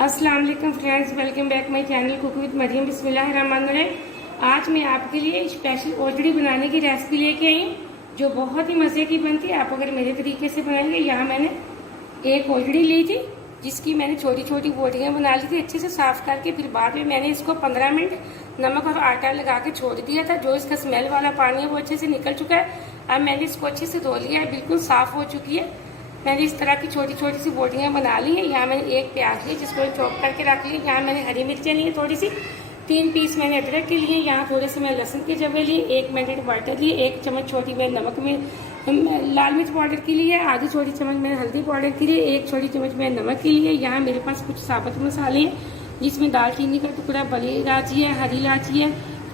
अस्सलाम वालेकुम friends, welcome back my channel cook with Mariam. बिस्मिल्लाहिर्रहमानिर्रहीम। आज मैं आपके लिए स्पेशल ओजड़ी बनाने की रेसिपी लेके आई हूँ जो बहुत ही मज़े की बनती है। आप अगर मेरे तरीके से बनाएंगे। यहाँ मैंने एक ओजड़ी ली थी जिसकी मैंने छोटी छोटी बोटियाँ बना ली थी अच्छे से साफ करके। फिर बाद में मैंने इसको 15 मिनट नमक और आटा लगा के छोड़ दिया था। जो इसका स्मेल वाला पानी है वो अच्छे से निकल चुका है। अब मैंने इसको अच्छे से धो लिया है, बिल्कुल साफ हो चुकी है। मैंने इस तरह की छोटी छोटी सी बोटियाँ बना ली हैं। यहाँ मैंने एक प्याज ली जिसको चॉप करके रख ली। यहाँ मैंने हरी मिर्चें ली थोड़ी सी, 3 पीस मैंने अदरक के लिए। यहाँ थोड़े से मैं लहसुन के जवे लिए, 1 मिनट टमाटर लिए, 1 चम्मच छोटी मैं नमक में लाल मिर्च पाउडर की लिए, आधी छोटी चम्मच मैंने हल्दी पाउडर की लिए, 1 छोटी चम्मच मैं नमक की लिए। यहाँ मेरे पास कुछ साबुत मसाले हैं जिसमें दालचीनी का टुकड़ा, बड़ी इलायची है, हरी इलायची है,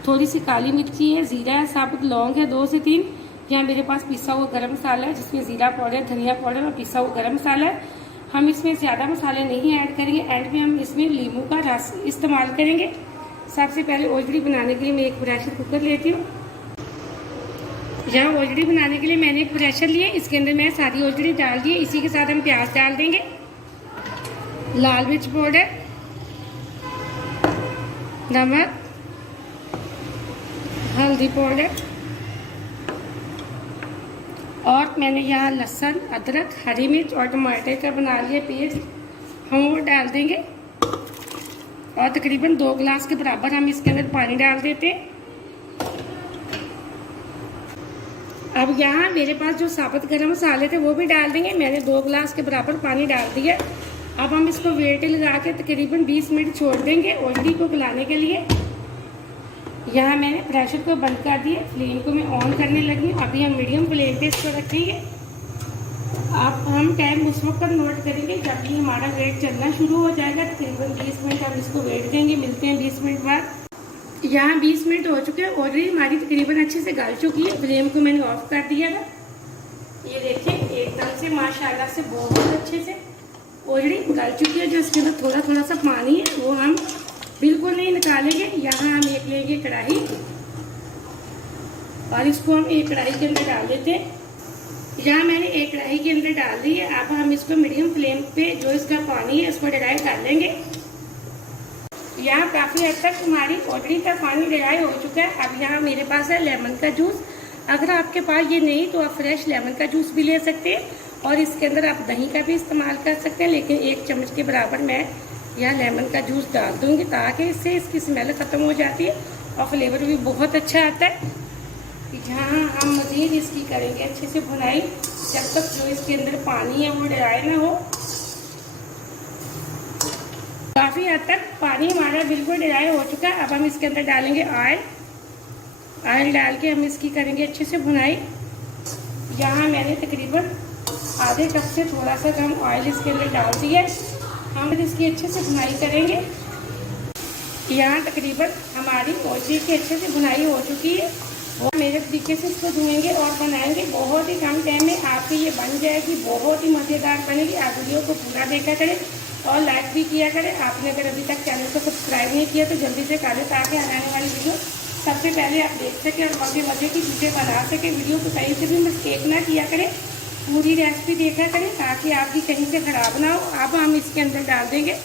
थोड़ी सी काली मिर्ची है, जीरा है, साबुत लौंग है 2 से 3। यहाँ मेरे पास पिसा हुआ गरम मसाला है जिसमें जीरा पाउडर, धनिया पाउडर और पिसा हुआ गरम मसाला है। हम इसमें ज़्यादा मसाले नहीं ऐड करेंगे। एंड में हम इसमें नींबू का रस इस्तेमाल करेंगे। सबसे पहले ओजड़ी बनाने के लिए मैं एक प्रेशर कुकर लेती हूँ। यहाँ ओजड़ी बनाने के लिए मैंने एक प्रेशर लिया, इसके अंदर मैं सारी ओजड़ी डाल दी है। इसी के साथ हम प्याज डाल देंगे, लाल मिर्च पाउडर, नमक, हल्दी पाउडर और मैंने यहाँ लहसुन, अदरक, हरी मिर्च और टमाटर का बना लिया पेस्ट, हम वो डाल देंगे। और तकरीबन 2 गिलास के बराबर हम इसके अंदर पानी डाल देते हैं। अब यहाँ मेरे पास जो साबुत गरम मसाले थे वो भी डाल देंगे। मैंने 2 गिलास के बराबर पानी डाल दिया। अब हम इसको वेट लगा के तकरीबन 20 मिनट छोड़ देंगे ओजड़ी को गलाने के लिए। यहाँ मैंने प्रेशर को बंद कर दिया, फ्लेम को मैं ऑन करने लगी। अभी हम मीडियम फ्लेम पे इसको रखेंगे। अब हम टाइम उस वक्त नोट करेंगे जब भी हमारा वेट चलना शुरू हो जाएगा। तकरीबन 20 मिनट हम इसको वेट देंगे। मिलते हैं 20 मिनट बाद। यहाँ 20 मिनट हो चुके हैं, ऑलरेडी हमारी तकरीबन अच्छे से गल चुकी है। फ्लेम को मैंने ऑफ कर दिया था। ये देखें एकदम से माशाल्लाह से बहुत अच्छे से ऑलरेडी गल चुकी है। जो इसके अंदर थोड़ा थोड़ा सा पानी है वो हम बिल्कुल नहीं निकालेंगे। यहाँ हम एक लेंगे कढ़ाई और इसको हम एक कढ़ाई के अंदर डाल देते हैं। यहाँ मैंने एक कढ़ाई के अंदर डाल दी है। अब हम इसको मीडियम फ्लेम पे जो इसका पानी है इसको ड्राई कर लेंगे। यहाँ काफ़ी हद तक हमारी ओजड़ी का पानी ड्राई हो चुका है। अब यहाँ मेरे पास है लेमन का जूस। अगर आपके पास ये नहीं तो आप फ्रेश लेमन का जूस भी ले सकते हैं और इसके अंदर आप दही का भी इस्तेमाल कर सकते हैं। लेकिन 1 चम्मच के बराबर मैं यहाँ लेमन का जूस डाल दूंगी ताकि इससे इसकी स्मेल ख़त्म हो जाती है और फ्लेवर भी बहुत अच्छा आता है। यहाँ हम मज़ीद इसकी करेंगे अच्छे से भुनाई जब तक जो इसके अंदर पानी है वो ड्राई ना हो। काफ़ी हद तक पानी हमारा बिल्कुल ड्राई हो चुका है। अब हम इसके अंदर डालेंगे ऑयल डाल के हम इसकी करेंगे अच्छे से भुनाई। यहाँ मैंने तकरीबन आधे कप से थोड़ा सा कम ऑयल इसके अंदर डाल दिया। हम इसकी अच्छे से भुनाई करेंगे। यहाँ तकरीबन हमारी ओजड़ी की अच्छे से भुनाई हो चुकी है। और मेरे तरीके से इसको धुएंगे और बनाएंगे। बहुत ही कम टाइम में आपकी ये बन जाएगी, बहुत ही मज़ेदार बनेगी। आप वीडियो को पूरा देखा करें और लाइक भी किया करें। आपने अगर अभी तक चैनल को सब्सक्राइब नहीं किया तो जल्दी से करें ताकि आने वाली वीडियो सबसे पहले आप देख सकें और मज़े मज़े की चीज़ें बना सकें। वीडियो को कहीं से भी मिस्टेक ना किया करें, पूरी रेसिपी देखा करें ताकि आपकी कहीं से ख़राब ना हो। अब हम इसके अंदर डाल देंगे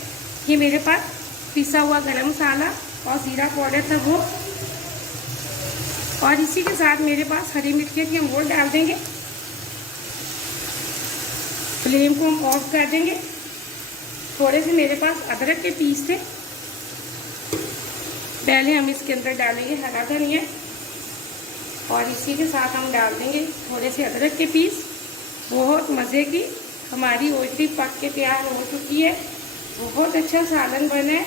ये मेरे पास पिसा हुआ गरम मसाला और ज़ीरा पाउडर था वो, और इसी के साथ मेरे पास हरी मिर्चें थी हम वो डाल देंगे। फ्लेम को हम ऑफ कर देंगे। थोड़े से मेरे पास अदरक के पीस थे, पहले हम इसके अंदर डालेंगे हरा धनिया और इसी के साथ हम डाल देंगे थोड़े से अदरक के पीस। बहुत मज़े की हमारी ओजड़ी पक के तैयार हो चुकी है। बहुत अच्छा सालन बना है,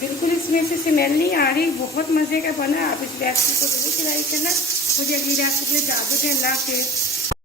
बिल्कुल इसमें से स्मेल नहीं आ रही, बहुत मज़े का बना। आप इस रेसिपी को जरूर ट्राई करना। मुझे अगली रेसिपी में इजाज़त दें। अल्लाह हाफ़िज़।